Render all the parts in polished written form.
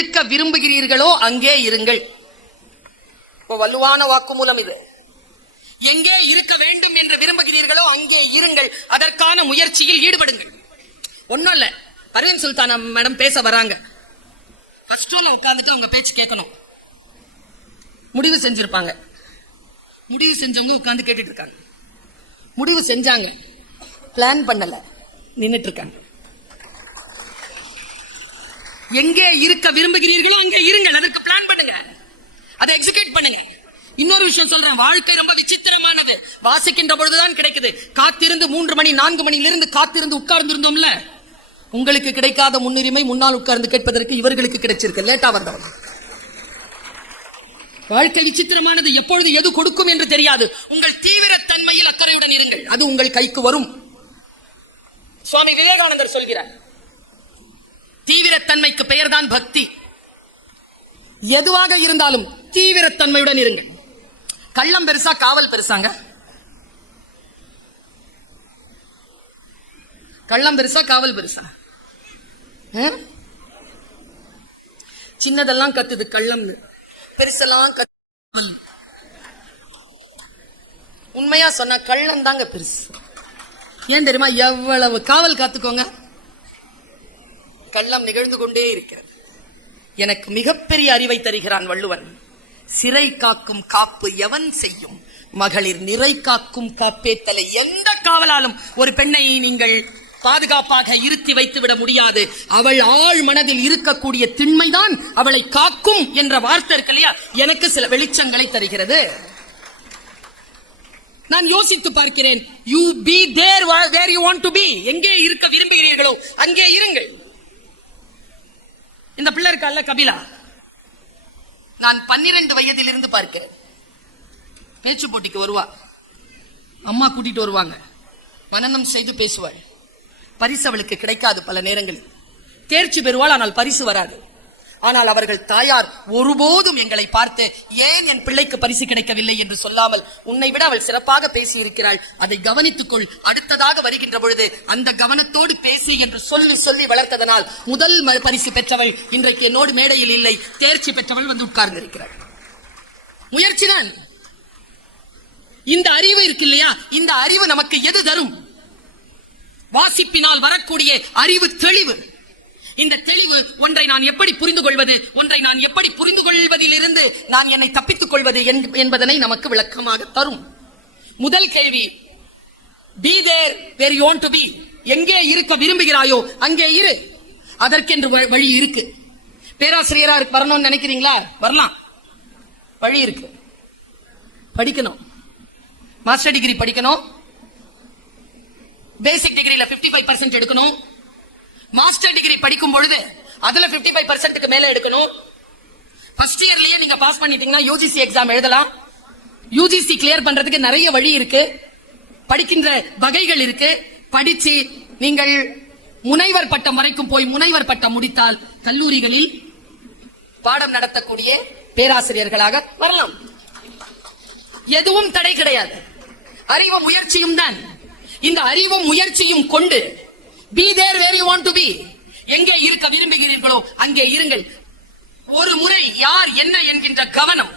இருக்க விரும்புகிறீர்களோ அங்கே இருங்கள். வலுவான வாக்குமூலம் இது. எங்கே இருக்க வேண்டும் என்று விரும்புகிறீர்களோ அங்கே இருங்கள். அதற்கான முயற்சியில் ஈடுபடுங்கள். ஒன்னும் இல்ல, பர்வீன் சுல்தானா மேடம் பேச வராங்க. ஃபர்ஸ்ட் ரோல உட்கார்ந்துட்டு அவங்க பேச்சு கேட்கணும். முடிவு செஞ்சிருப்பாங்க. முடிவு செஞ்சவங்க உட்கார்ந்து கேட்டுட்டு இருக்காங்க. முடிவு செஞ்சாங்க, பிளான் பண்ணல, நின்னுட்டு இருக்காங்க. எங்கே இருக்க விரும்புகிறீர்களோ அங்கே இருங்கள். அதற்கு பிளான் பண்ணுங்க, அதை எக்ஸிக்யூட் பண்ணுங்க. இன்னொரு விஷயம் சொல்றேன், வாழ்க்கை ரொம்ப விசித்திரமானது. வாசிக்கின்ற பொழுதுதான் கிடைக்குது. காத்திருந்து 3 மணி 4 மணியிலிருந்து காத்திருந்து உட்கார்ந்து இருந்தோம்ல, உங்களுக்கு கிடைக்காத முன்னுரிமை முன்னால் உட்கார்ந்து கேட்பதற்கு இவர்களுக்கு கிடைச்சிருக்கு. லேட்டா வந்தவங்க. வாழ்க்கை விசித்திரமானது. எப்பொழுது எது கொடுக்கும் என்று தெரியாது. உங்கள் தீவிரத்தன்மையில் அக்கறையுடன் இருங்கள், அது உங்கள் கைக்கு வரும். சுவாமி விவேகானந்தர் சொல்கிறார், தீவிரத்தன்மைக்கு பெயர்தான் பக்தி. எதுவாக இருந்தாலும் தீவிரத்தன்மையுடன் இருங்கள். கள்ளம் பெருசா காவல் பெருசாங்க? கள்ளம் பெருசா காவல் பெருசா? சின்னதெல்லாம் கத்துது கள்ளம், பெருசெல்லாம் கத்துது. உண்மையா சொன்னா கள்ளம் தாங்க பெருசு. ஏன் தெரியுமா? எவ்வளவு காவல் காத்துக்கோங்க, கள்ளம் நிகழ்ந்து கொண்டே இருக்கிறது. எனக்கு மிகப்பெரிய அறிவை தருகிறான் வள்ளுவன். சிறை காக்கும் காப்பு எவன் செய்யும், மகளிர் நிறை காக்கும் காப்பே தலை. எந்த காவலாலும் ஒரு பெண்ணை நீங்கள் பாதுகாப்பாக இருத்தி வைத்து விட முடியாது. அவள் ஆழ் மனதில் இருக்கக்கூடிய திண்மைதான் அவளை காக்கும் என்ற வார்த்தை இருக்கு இல்லையா, எனக்கு சில வெளிச்சங்களை தருகிறது. நான் யோசித்து பார்க்கிறேன். You be there where you want to be. எங்கே இருக்க விரும்புகிறீர்களோ அங்கே இருங்கள். இந்த பிள்ளை இருக்கல்ல கபிலா, நான் 12 வயதில் இருந்து பார்க்க பேச்சு போட்டிக்கு வருவா. அம்மா கூட்டிட்டு வருவாங்க, மனனம் செய்து பேசுவாள். பரிசு அவளுக்கு கிடைக்காது. பல நேரங்களில் தேர்ச்சி பெறுவாள், ஆனால் பரிசு வராது. ஆனால் அவர்கள் தாயார் ஒருபோதும் எங்களை பார்த்து ஏன் என் பிள்ளைக்கு பரிசு கிடைக்கவில்லை என்று சொல்லாமல், உன்னை விட அவள் சிறப்பாக பேசி இருக்கிறாள், அதை கவனித்துக்கொள், அடுத்ததாக வருகின்ற பொழுது அந்த கவனத்தோடு பேசி என்று சொல்லி சொல்லி வளர்த்ததனால் முதல் பரிசு பெற்றவள் இன்றைக்கு என்னோடு மேடையில் இல்லை. தேர்ச்சி பெற்றவள் வந்து உட்கார்ந்து இருக்கிறாள். முயற்சிதான். இந்த அறிவு இருக்கு இல்லையா, இந்த அறிவு நமக்கு எது தரும்? வாசிப்பினால் வரக்கூடிய அறிவு தெளிவு. இந்த தெளிவு ஒன்றை நான் எப்படி புரிந்து கொள்வது, ஒன்றை நான் எப்படி புரிந்து கொள்வதில் இருந்து நான் என்னை தப்பித்துக் கொள்வது என்பதனை நமக்கு விளக்கமாக தரும். முதல் கேள்வி, be there where you want to be. எங்கே இருக்க விரும்புகிறாயோ அங்கே இரு. அதற்கென்று வழி இருக்கு. பேராசிரியரா வரணும்னு நினைக்கிறீங்களா? வரலாம், வழி இருக்கு. படிக்கணும், மாஸ்டர் டிகிரி படிக்கணும், பேசிக் டிகிரில 55% எடுக்கணும். மாஸ்டர் டிகிரி படிக்கும் பொழுது அதுல 55% மேல எடுக்கணும். ஃபர்ஸ்ட் இயர்லயே நீங்க பாஸ் பண்ணிட்டீங்கன்னா யூஜிசி எக்ஸாம் எழுதலாம். யூஜிசி கிளியர் பண்றதுக்கு நிறைய வழி இருக்கு, படிக்கின்ற வகைகள் இருக்கு. படிச்சு நீங்கள் முனைவர் பட்டம் வரைக்கும் போய் முனைவர் பட்டம் முடித்தால் கல்லூரிகளில் பாடம் நடத்தக்கூடிய பேராசிரியர்களாக வரலாம். எதுவும் தடை கிடையாது. அறிவும் முயற்சியும் தான். இந்த அறிவும் முயற்சியும் கொண்டு be there where you want to be. எங்கே இருக்க விரும்புகிறீர்களோ அங்கே இருங்கள். ஒரு முறை யார் என்ன என்கின்ற கவனம்,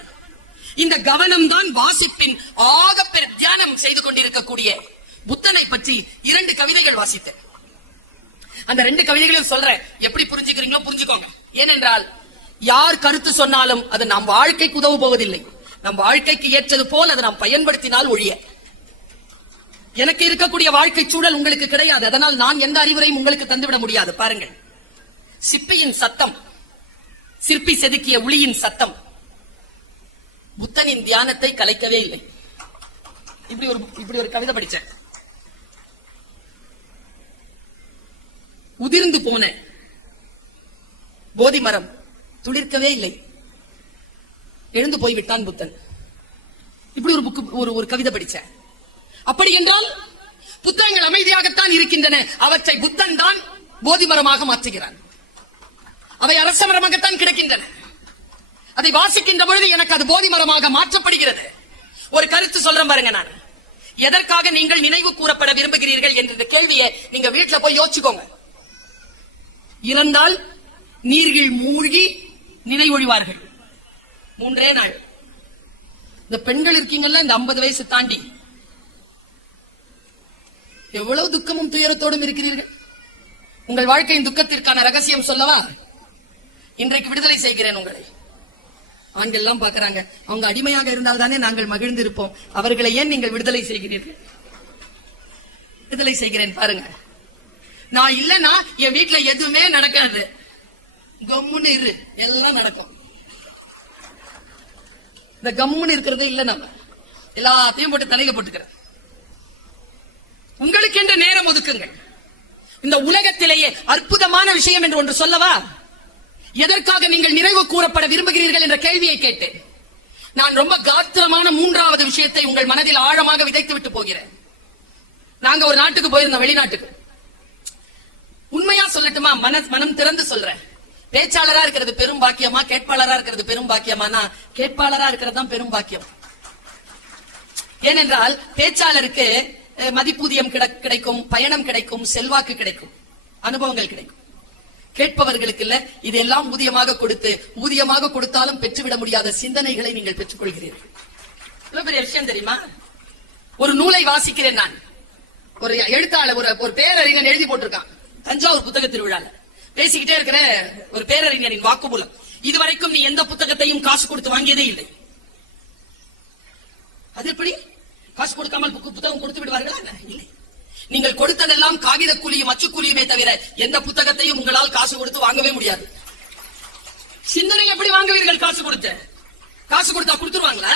இந்த கவனம் தான் வாசிப்பின் ஆகப்பெரிய தியானம் செய்து கொண்டிருக்கக்கூடிய. புத்தனை பற்றி 2 கவிதைகள் வாசித்தேன். அந்த 2 கவிதைகளையும் சொல்றேன், எப்படி புரிஞ்சுக்கிறீங்களோ புரிஞ்சுக்கோங்க. ஏனென்றால் யார் கருத்து சொன்னாலும் அது நம் வாழ்க்கைக்கு உதவு போவதில்லை. நம் வாழ்க்கைக்கு ஏற்றது போல் அதை நாம் பயன்படுத்தினால் ஒழிய. எனக்கு இருக்கக்கூடிய வாழ்க்கை சூழல் உங்களுக்கு கிடையாது, அதனால் நான் எந்த அறிவுரையும் உங்களுக்கு தந்துவிட முடியாது. பாருங்கள், சிப்பியின் சத்தம், சிற்பி செதுக்கிய உளியின் சத்தம் புத்தனின் தியானத்தை கலைக்கவே இல்லை. இப்படி ஒரு கவிதை படிச்சேன். உதிர்ந்து போன போதி மரம் துளிர்க்கவே இல்லை, எழுந்து போய்விட்டான் புத்தன். இப்படி ஒரு கவிதை படிச்சேன். அப்படி என்றால் புத்தகங்கள் அமைதியாகத்தான் இருக்கின்றன. அவற்றை புத்தன் தான் போதி மரமாக மாற்றுகிறான். அவை அரச மரமாகத்தான் கிடைக்கின்றன. அதை வாசிக்கின்ற பொழுது எனக்கு அது போதி மரமாக மாற்றப்படுகிறது. ஒரு கருத்து சொல்றேன் பாருங்க. நான் எதற்காக நீங்கள் நினைவு கூறப்பட விரும்புகிறீர்கள் என்ற கேள்வியை நீங்க வீட்டுல போய் யோசிச்சுக்கோங்க. இறந்தால் நீரில் மூழ்கி நினைவொழிவார்கள். 3 நாள். இந்த பெண்கள் இருக்கீங்கல்ல, இந்த 50 வயசு தாண்டி எவ்வளவு துக்கமும் துயரத்தோடும் இருக்கிறீர்கள். உங்கள் வாழ்க்கையின் துக்கத்திற்கான ரகசியம் சொல்லவா? இன்றைக்கு விடுதலை செய்கிறேன் உங்களை. ஆண்கள் எல்லாம் பாக்குறாங்க, அவங்க அடிமையாக இருந்தால் தானே நாங்கள் மகிழ்ந்திருப்போம், அவர்களை ஏன் நீங்கள் விடுதலை செய்கிறீர்கள்? விடுதலை செய்கிறேன் பாருங்க. நான் இல்லன்னா என் வீட்டுல எதுவுமே நடக்காது, கம்முன்னு இரு, எல்லாம் நடக்கும். இந்த கம்முன்னு இருக்கிறதே இல்ல, நம்ம எல்லாத்தையும் போட்டு தலையில போட்டுக்கிறேன். உங்களுக்கு என்ற நேரம் ஒதுக்குங்கள். இந்த உலகத்திலேயே அற்புதமான விஷயம் என்று ஒன்று சொல்லவா? எதற்காக நீங்கள் நிறைவு கூறப்பட விரும்புகிறீர்கள் என்ற கேள்வியை கேட்டேன். நான் ரொம்ப காத்திரமான 3வது விஷயத்தை உங்கள் மனதில் ஆழமாக விதைத்து விட்டு போகிறேன். நாங்க ஒரு நாட்டுக்கு போயிருந்தோம், வெளிநாட்டுக்கு. உண்மையா சொல்லட்டுமா, மனம் திறந்து சொல்றேன். பேச்சாளரா இருக்கிறது பெரும் பாக்கியமா, கேட்பாளரா இருக்கிறது பெரும் பாக்கியமானா கேட்பாளரா இருக்கிறது தான் பெரும் பாக்கியம். ஏனென்றால் பேச்சாளருக்கு மதிப்பூதியம் கிடைக்கும், பயணம் கிடைக்கும், செல்வாக்கு கிடைக்கும், அனுபவங்கள் கிடைக்கும். கேட்பவர்களுக்கு இல்ல, இதெல்லாம் ஊதியமாக கொடுத்தாலும் பெற்றுவிட முடியாத சிந்தனைகளை நீங்கள் பெற்றுக் கொள்கிறீர்கள். இவ்வளவு பெரிய விஷயம் தெரியுமா? ஒரு நூலை வாசிக்கிறேன் நான். ஒரு எழுத்தாளர், ஒரு பேரறிஞர் எழுதி போட்டிருக்கான். தஞ்சாவூர் புத்தக திருவிழால பேசிக்கிட்டே இருக்கிற ஒரு பேரறிஞரின் வாக்குமூலம். இதுவரைக்கும் நீ எந்த புத்தகத்தையும் காசு கொடுத்து வாங்கியதே இல்லை. அது எப்படி? காசு கொடுக்காமல் புத்தகம் கொடுத்து விடுவார்களா? இல்லை. நீங்கள் கொடுத்ததெல்லாம் காகித கூலியும் அச்சுக்கூலியுமே தவிர எந்த புத்தகத்தையும் உங்களால் காசு கொடுத்து வாங்கவே முடியாது. சிந்தனை எப்படி வாங்குவீர்கள்? காசு கொடுத்தா கொடுத்துருவாங்களா?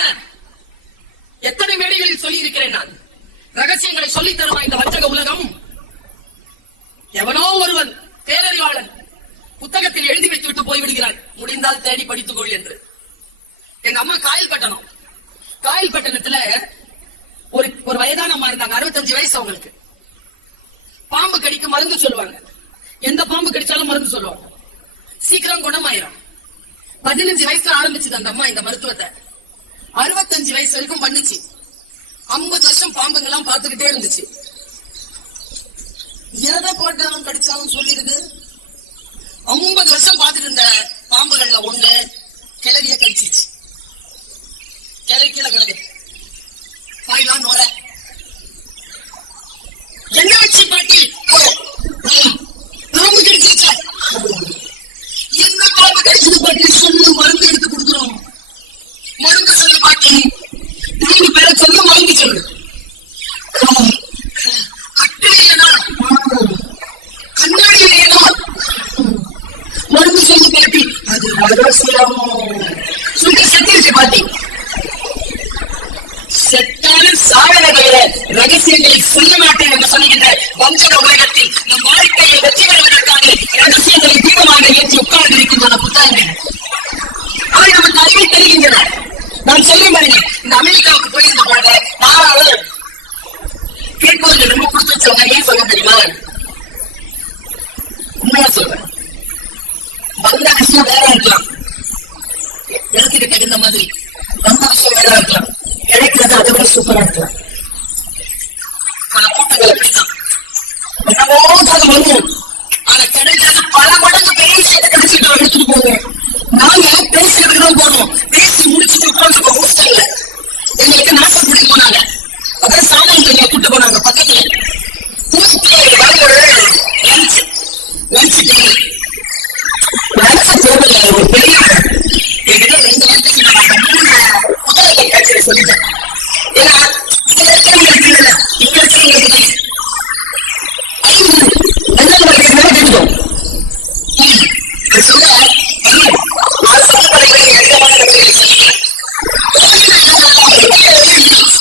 எத்தனை மேடைகளில் சொல்லி இருக்கிறேன் நான். ரகசியங்களை சொல்லி தருமா இந்த வஞ்சக உலகம்? எவனோ ஒருவன் பேரறிவாளன் புத்தகத்தில் எழுதி வைத்து விட்டு போய்விடுகிறான், முடிந்தால் தேடி படித்துக் கொள் என்று. எங்க அம்மா காயல்பட்டணத்துல ஒரு வயதான அம்மா இருந்தாங்க. 65 வயசு அவங்களுக்கு. பாம்பு கடிக்கு மருந்து சொல்லுவாங்க. எந்த பாம்பு கடிச்சாலும் மருந்து சொல்லுவாங்க, சீக்கிரம் குணமாயிரும். 15 வயசுல ஆரம்பிச்சது அந்த அம்மா இந்த மருத்துவத்தை. 65 வயசு வரைக்கும் பண்ணுச்சு. 50 வருஷம் பாம்புங்கெல்லாம் பார்த்துக்கிட்டே இருந்துச்சு. எதை போட்டாலும் கடிச்சாலும் சொல்லிடுது. 50 வருஷம் பார்த்துட்டு இருந்த பாம்புகள்ல ஒண்ணு கிளவிய கடிச்சிச்சு. கிளவி கீழே கிடக்கு, வாயிலாம் நோர. என்ன வச்சு பாட்டி? பாம்பு கடிச்சிருச்சா? என்ன பாம்பு கடிச்சது பாட்டி? சொல்லு, மருந்து எடுத்து கொடுக்குறோம். மருந்து சொல்லு பாட்டி. நீங்க பேர சொல்ல மருந்து சொல்லு. கட்டிலையா? கண்ணாடி இல்லையா? மருந்து சொல்லு பாட்டி. அது ரகசியம் சொல்லி செத்துருச்சு பாட்டி. செத்தாலும் சாவன தவிர ரகசியங்களை சொல்ல மாட்டேன் என்று சொல்லுகின்ற வஞ்சக உலகத்தில் நம் வாழ்க்கையை வெற்றி பெறுவதற்காக ரகசியங்களை தீவிரமாக ஏற்றி உட்கார்ந்திருக்கின்றன புத்தகங்கள். அவை நமக்கு அறிவை தருகின்றன. நான் சொல்ல பாருங்க, இந்த அமெரிக்காவுக்கு போயிருந்த போது நாளாவது கேட்பவர்கள் ரொம்ப கொடுத்து வச்சவங்க. ஏன் சொல்ல தெரியுமா? உண்மையா சொல்றேன். வந்த விஷயம் வேற இருக்கலாம், இடத்துக்கு தகுந்த மாதிரி வந்த விஷயம் வேற இருக்கலாம், கிடைக்கிறது அதை விட சூப்பரா இருக்கலாம். பல கூட்டங்கள் அப்படிதான் என்னவோ வரும். ஆனா கிடைக்காத பல மடங்கு பெரிய விஷயத்தை கிடைச்சிட்டு எடுத்துட்டு போவோம். நாங்க பேசுறதுக்கு தான் போனோம். பேசி முடிச்சுட்டு உட்காந்து ஹோஸ்டல்ல எங்களுக்கு நாசம் கூட்டிட்டு போனாங்க. அதான் சாமான் கூட்டு போனாங்க. பக்கத்துல போயிட்டு லஞ்ச் டேபிள் ஒரு பெரியவன் என்கிட்ட 2 வார்த்தை சொன்னாங்க. புத்தகத்தை கட்சியில சொல்லிட்டேன். ஏன்னா இதுல இருக்கிறவங்களுக்கு இல்ல, இங்க இருக்கிறவங்களுக்கு இல்லை. தெரியும் சொல்ல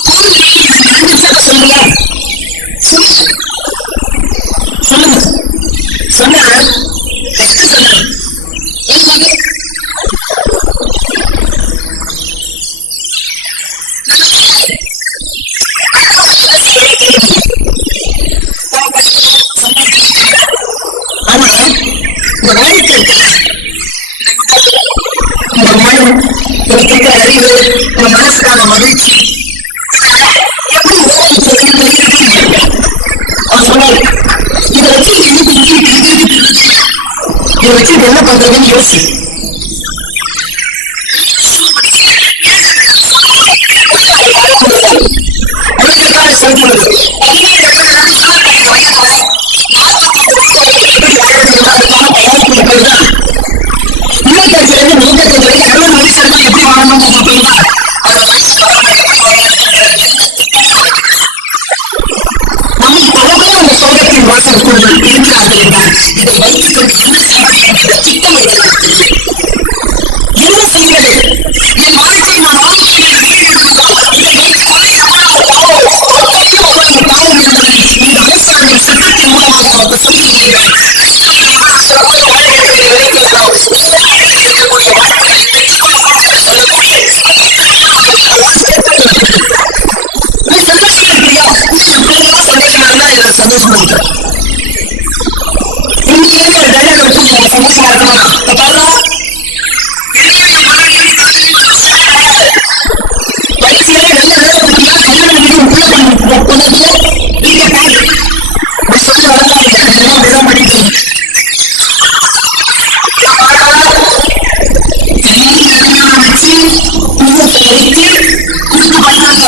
சமூகங்களை கடிதமான நபர்கள் சொல்லுங்க. சொல்லுங்க சொன்னா சொல்லுங்க. ஆனா இந்த வாழ்க்கை இருக்குல்ல, இந்த மனம், இருக்கிற அறிவு, இந்த மனசுக்கான மகிழ்ச்சி எப்படி அவர் சொன்னாரு. இதை வச்சு இதை வச்சு என்ன பண்றதுன்னு யோசி. இருக்கிறது. 17 வயதுல எப்படி வாழ்றதுன்னா அதுக்கான தயாரிப்பு பேர்தான். இல்லத்தரசில இருந்து நீண்டத்தரசி வரைக்கும் 60 வயசு வரைக்கும் எப்படி வாழணும்னு சொல்றீங்களா? அந்த வயசு எப்படி வாழணும்? நமக்கு பல பேர் அந்த சோகத்தின் வாசலுக்குள் இருக்கிறார்கள் என்றால் இதை வைத்துக் கொண்டு என்ன செய்வது என்ற திட்டமிடுகிறது. என்ன செய்வது? என் வாழ்க்கை நான் வாழ்க்கையை பாவம் என்பதை இந்த அரசாங்கம் சட்டத்தின் மூலமாக நமக்கு சொல்லியிருக்கிறார். சந்தோஷப்படுத்த இந்திய டைலாக் வச்சு சந்தோஷமா இருக்கலாம். வயசுல நல்ல வேலை கொடுத்தீங்கன்னா கல்யாணம் பண்ணி உள்ள கொண்டு நீங்க பாரு சொல்ல வளர்ந்தாங்க அதெல்லாம் விடம் பண்ணிட்டு கல்யாணம் வச்சு முகூர்த்தம் வைத்து கொடுத்து பண்ணாங்க.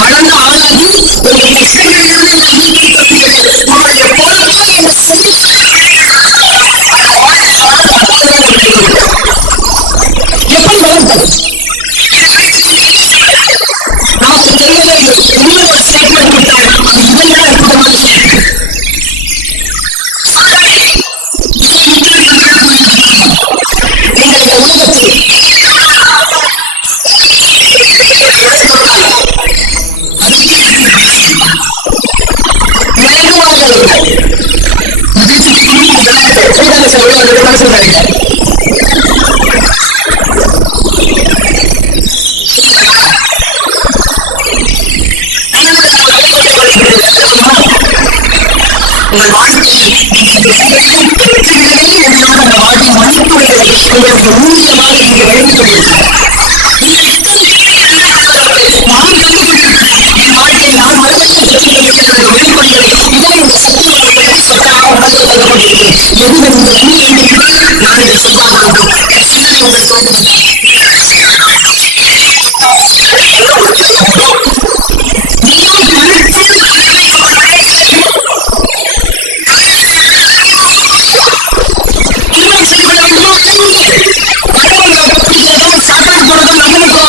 வளர்ந்த ஆளாகி உங்கள் கஷ்டங்கள் எல்லாமே நான் நீக்கி தருகிறேன். உங்களுடைய பொறுப்பை என்ன செய்ய எப்படி வளர்ந்தது நமக்கு தெரியவே இல்லை. இன்னும் ஒரு ஸ்டேட்மெண்ட் கொடுத்தாரு. அது இதையெல்லாம் அற்புதமான ஸ்டேட்மெண்ட். இதை இன்றைக்கு நடக்கக்கூடியது இந்த உலகத்தில் உங்கள் வாழ்க்கையை நீங்கள் பெற்றுள்ளதே உங்களால் அந்த வாழ்க்கை மதிப்புடையதை உங்களுக்கு ஊதியமாக இங்கே வழங்கிக் கொண்டிருக்கிறார். நான் கற்றுக் கொண்டிருக்கிறேன். என் வாழ்க்கையை நான் மறுபடியும் பெற்றுக்கொண்டிருக்கிறது வெளிக்கொள்கிறேன். இதான் இந்த சக்தியை சொல்லாக உணர்ந்து கொண்டு கொண்டிருக்கிறேன். எதுவும் உங்கள் எண்ணி எண்ணிவிட்டு நான் இதை செய்தாக வேண்டும். என் சிந்தனை உங்களுக்கு வந்துவிட்டார். சாப்பாடு போடுறதும் நம்ம மட்டும்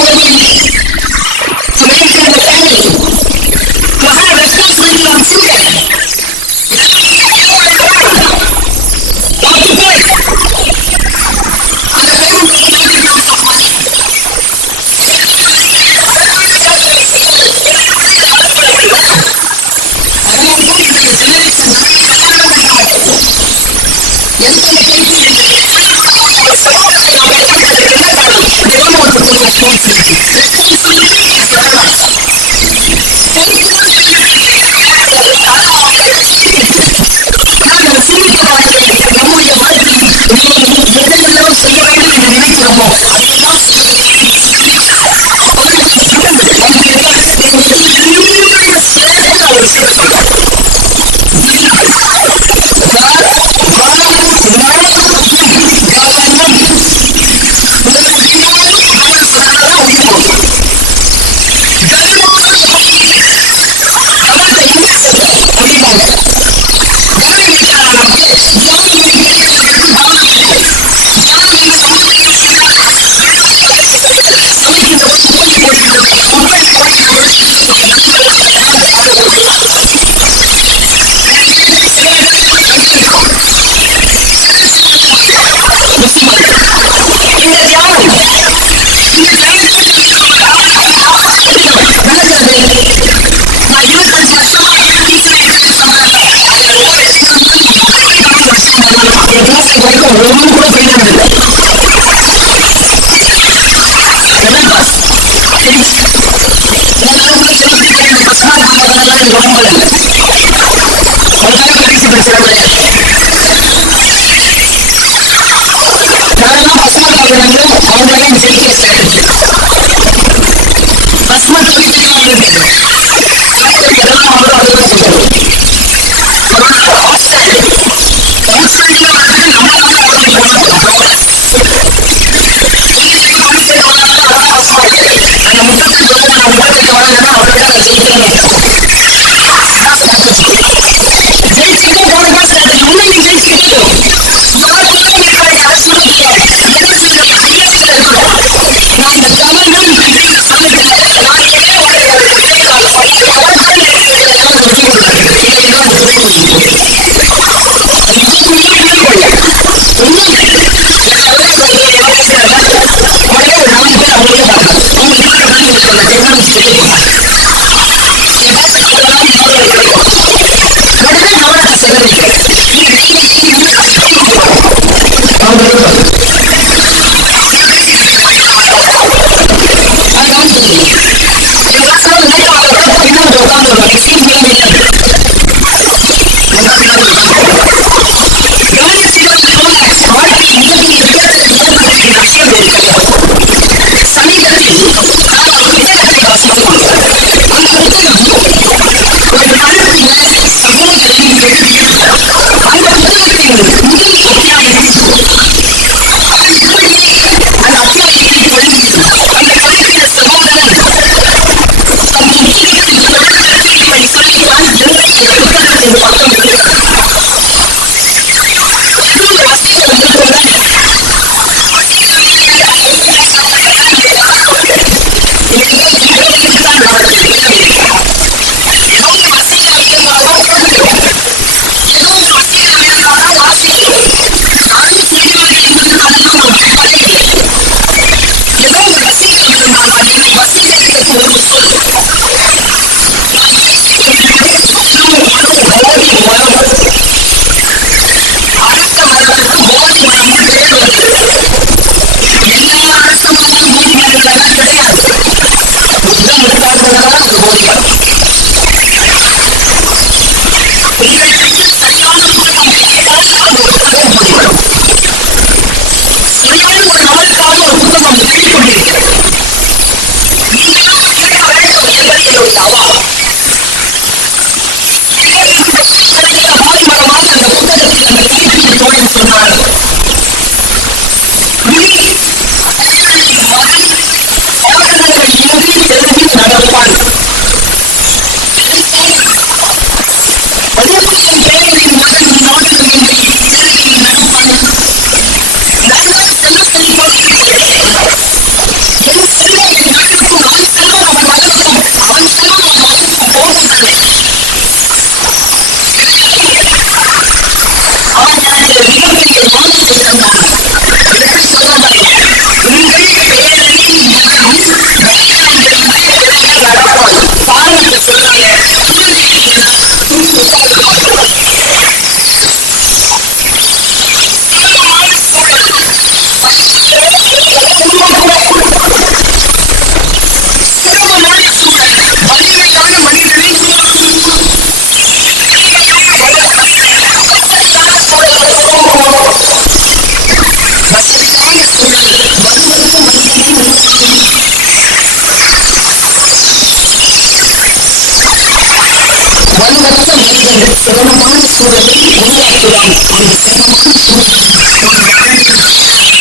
வேகமான சூழலில் உருவாக்கிவிடும். அந்த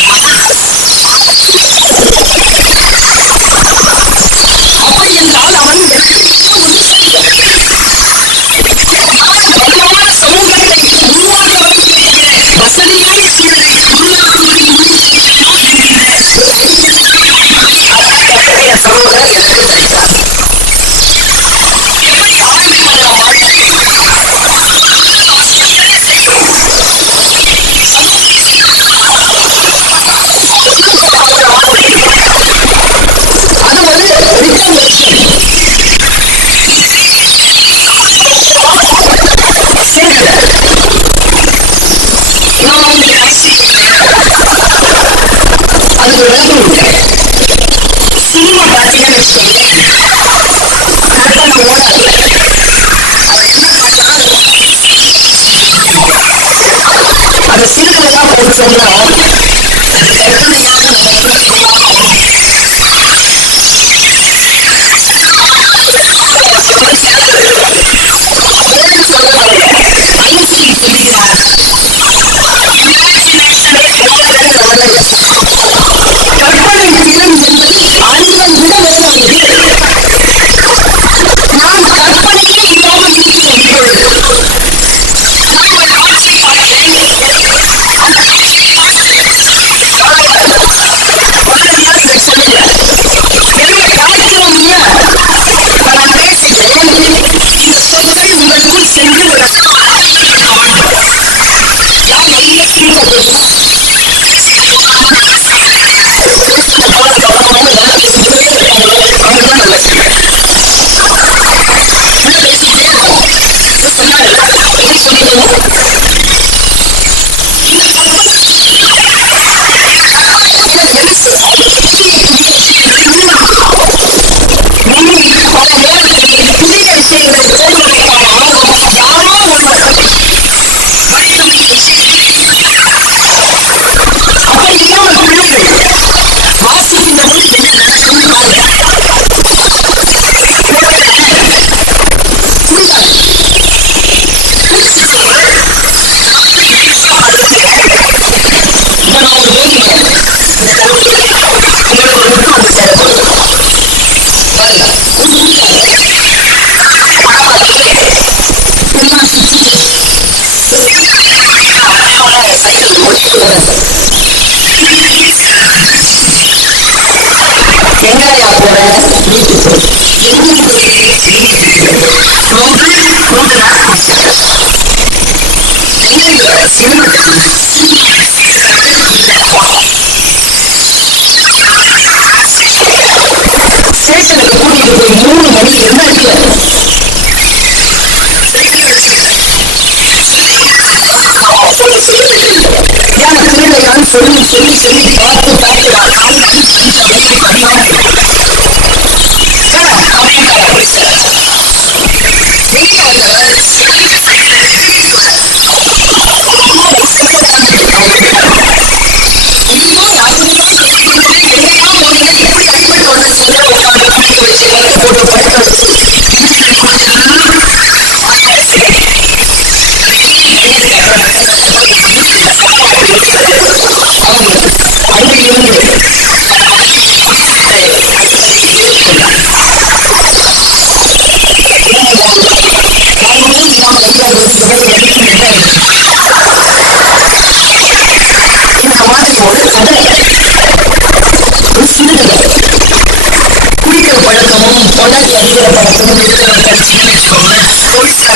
வேகமான சூழலில் உங்கள் கண்கள் அப்படி என்றால் அவன் எடுத்துவிட்ட ஒரு செயல் பக்குவமான சமூகத்தை உருவாக்க வேண்டுமே தவிர வசதியான சூழலை உருவாக்குவதில் முன்னிலையில்தான் இருக்கின்ற அத்தகைய சமூகம் எனக்கு தெரியாது. எப்படி ஆரம்பிப்போம் நம் வாழ்க்கை? ஹாஸ்பிட்டலே செய்யும், சமூகமே செய்யும். அது ஒரு ரிட்டர்ன் நான் உங்களுக்கு கடைசி அதுக்கு விளக்கி விட்டேன். சினிமா பார்த்தீங்கன்னு வச்சுக்கோங்களேன், கரெக்டான ஓடாது. அது என்ன காட்டுனா அந்த சிறுகளை எல்லாம் போட்டோம்னா அது கற்பனையாக நம்ம முன்னாடி உருவாகும். வேறு சொல்லவில்லை. ஐன்ஸ்டீன் சொல்லுகிறார், imagination is more then knowledge. கற்பனை திறன் என்பது அறிவை விட மேலானது. நான் கற்பனையே இல்லாமல் இருக்கிறேன் இப்பொழுது. நான் ஒரு காட்சியை பார்த்தேன். அந்த காட்சியை பார்த்து பாருங்க, இதை சொல்லுங்க. என்ன பார்க்கிறோம்? நான் பேசுகிறேன். இந்த சொற்கள் உங்களுக்குள் சென்று ரசமாக நான் எங்க சிறுக தெரியுமா? பேசுறது கவனமா யாரும் பேசிக்கிட்டே இருக்காங்களோ அவங்கதான் நல்லது. உள்ள பேசிக்கிட்டே இருக்கோம். சொன்னாங்கல்ல, என்ன சொல்லிடுவோம்? இந்த கற்பனை நீங்கள் பல நேரங்களில் புதிய விஷயங்களை தேடுவதற்கான ஆர்வம் யாரோ ஒருவர் வழிநமையை செய்திருக்கிறீர்கள். அப்படி இல்லாமல் பிள்ளைகள் வாசிக்கின்ற போது என்ன நடக்கும்னு பாருங்க. புரியாது. பேசுகிறவள் அப்படி லேசா படுத்துக்கிறேன். இப்ப நான் ஒரு வேண்டுகிறேன். இந்த தலைப்புல உங்களுக்கு ஒரு புக்கு வந்து சேர போகுது. பாருங்க, ஒண்ணு இருக்காது. படமா இருக்குது. எல்லாம் சுத்திட்டு தேவையான சைக்கிள் ஓட்டிட்டு போறேன். எங்கயா போற? வீட்டுக்கு. எங்க போறீங்க? ரோட்ல காமிச்சாங்க. எங்க சினிமா தேட்டர். சினிமா ஸ்டேஷனுக்கு கூட்டிட்டு போய் 3 மணி எந்த இடத்துல யானை திருடையான்னு சொல்லி சொல்லி சொல்லி பார்த்து பார்த்து காலில் பஞ்ச வயிறு பண்ணாம காப்பாத்தாரா புடிச்ச எங்கேயா இருந்தவர் எங்க சைக்கிள் வீட்டுக்குள்ள ரொம்ப வயசுக்கே தானே ஐயோ ராத்திரிலாம் ஏறி கொண்டு போய் எங்கெல்லாம் போனீங்க எப்படி அடிபட்டு வந்து சொல்ல உட்காந்து குளிக்க வச்சு கட்டு போட்டு படுக்க வச்சு இன்ஜின் அடி கொடுத்ததெல்லாம் வாயால சரி அது எங்கேயும் கிடையாது. அப்புறம் போய் யூடியூப்ல சம்பவத்தை யோசிக்கிறது அவங்க அன்றிலிருந்து முடித்துவிட்டு அடுத்ததை ஏற்றுக்கொண்டார். யாருமே இல்லாம கையால் யோசிக்கும் போது எனக்கு என்ன வேணும்? இந்த மாதிரி ஒரு கதை, ஒரு சிறுகதை. குடிக்கிற பழக்கமும் பொண்டாட்டி அடிக்கிற பழக்கமும் இருக்கிறவங்க கிடைச்சீங்கன்னு வச்சுக்கோங்களேன், போலீஸ்ல